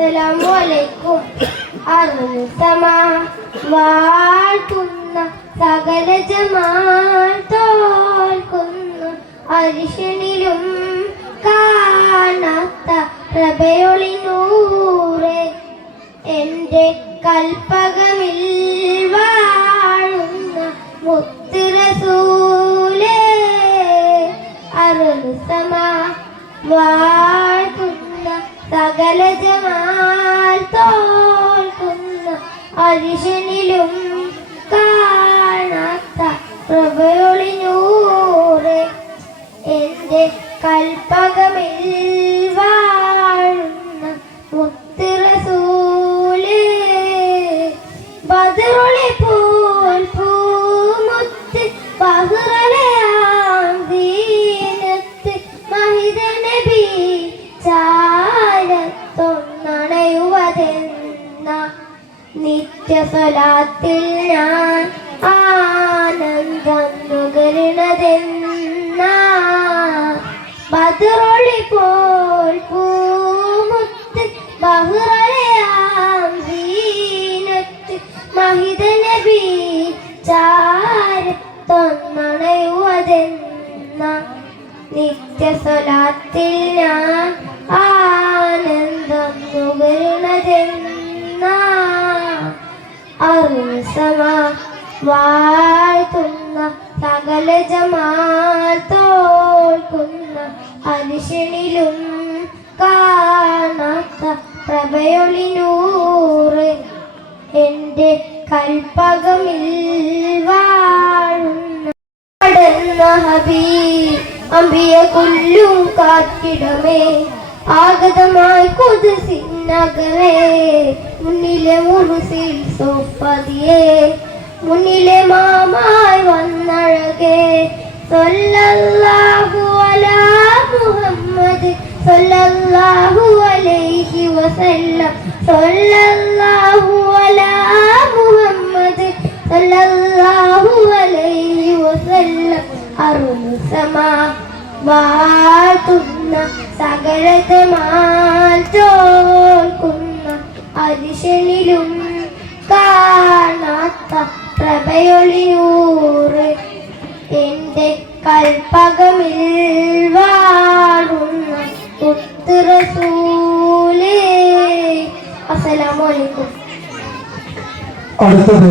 അസ്സലാമു അറുസമാ വാഴ്ത്തുന്ന സകല ജമാൽ തോൽക്കുന്നു അരിശനിലും കാണാത്ത പ്രഭയൊളി നൂറെ എൻ്റെ കൽപ്പകമിൽ വാഴുന്ന മുത്ത് റസൂലേ അറുസമാ വാഴ്ത്തുന്ന സകല ജമാൽ തോൽക്കുന്ന അരിശനിലും കാണാത്ത പ്രഭയൊളി നൂറെ എൻ്റെ കൽപ്പകമിൽ വാഴുന്ന മുത്ത് റസൂലേ ബദറൊളി പോൽ പൂമുത്ത് ബഹ്റലയാം ദീനത്ത് മഹിത നബി ചാരത്തൊന്നണയുവതെന്ന നിത്യസ്വലാത്തിൽ ഞാൻ ആനന്ദം നുകരുന്നതെന്ന ബദറൊളി പോൽ പൂമുത്ത് ബഹ്റലയാം ദീനത്ത് മഹിത നബി ചാരത്തൊന്നണയുവതെന്ന നിത്യസ്വലാത്തിൽ ഞാൻ ആനന്ദം നുകരുന്നതെന്ന അറുസമാ വാഴ്ത്തുന്ന സകല ജമാൽ തോൽക്കുന്ന അരിശനിലും കാണാത്ത പ്രഭയൊളി നൂറ് എൻ്റെ കൽപ്പകമിൽ വാഴുന്ന ഹബീബ് അമ്പിയ കൊല്ലും കാറ്റിടമേ ആഗതമായി കുദ്സിനഗരേ മുന്നിലെ മുറുസിൽ സോപ്പതിയേ മുന്നിലെ മാമായി വന്നഴകേ സല്ലല്ലാഹു അലാ മുഹമ്മദ് സല്ലല്ലാഹു അലൈഹി വസല്ലം സല്ലല്ലാഹു അലാ മുഹമ്മദ് സല്ലല്ലാഹു അലൈഹി വസല്ലം അറുസമാ വാഴ്ത്തുന്ന സകല ജമാൽ തോൽക്കുന്ന അരിശനിലും കാണാത്ത പ്രഭയൊളി നൂറ് എൻ്റെ കൽപ്പകമിൽ വാഴുന്ന മുത്ത് റസൂലേ അസ്സലാമു അലൈക്കും. അടുത്തത്